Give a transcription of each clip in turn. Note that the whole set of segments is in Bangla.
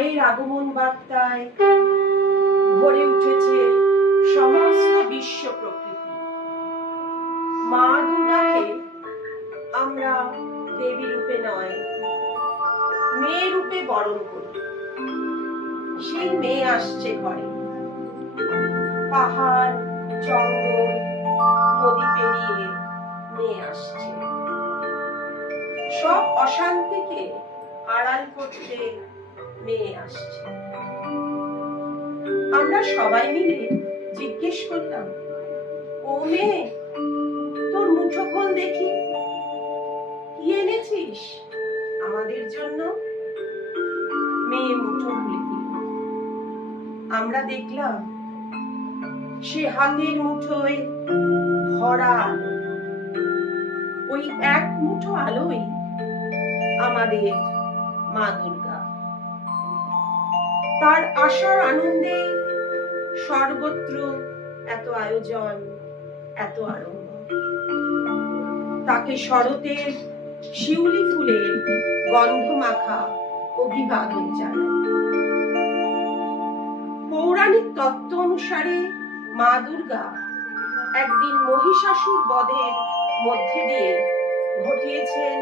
মায়ের আগমন বার্তায় ভরে উঠেছে সমস্ত বিশ্ব প্রকৃতি। মা দুর্গাকে আমরা দেবী রূপে নয়, মেয়ে রূপে বরণ করি। সেই মেয়ে আসছে ঘরে, পাহাড় জঙ্গল নদী পেরিয়ে মেয়ে আসছে। সব অশান্তিকে আড়াল করতে মেয়ে আসছে। আমরা সবাই মিলে জিজ্ঞেস করলাম, ও মেয়ে, তোর মুঠো খোল দেখি, কি এনেছিস আমাদের জন্য? মেয়ে মুঠো খুলে দিল। আমরা দেখলাম সে হাতের মুঠোয় ভরা আলো। ওই এক মুঠো আলোই আমাদের মা দুর্গা। তার আসার আনন্দে সর্বত্র এত আয়োজন, এত আনন্দ। তাকে শরতের শিউলি ফুলের গন্ধ মাখা অভিবাদন জানাই। পৌরাণিক তত্ত্ব অনুসারে মা দুর্গা একদিন মহিষাসুর বধের মধ্যে দিয়ে ঘটিয়েছেন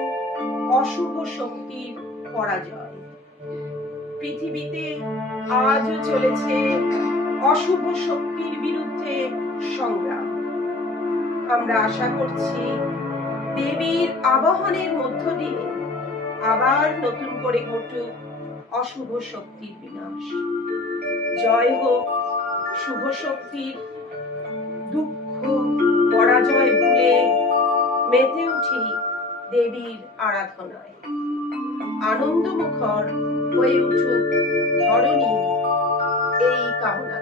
অশুভ শক্তির পরাজয়। পৃথিবীতে আজও চলেছে অশুভ শক্তির বিরুদ্ধে সংগ্রাম। আমরা আশা করছি দেবীর আবাহনের মধ্য দিয়ে আবার নতুন করে ঘটুক অশুভ শক্তির বিনাশ। জয় হোক শুভ শক্তির। দুঃখ পরাজয় ভুলে মেতে উঠি দেবীর আরাধনায়। আনন্দমুখর হয়ে উঠুক ধরণী, এই কামনা।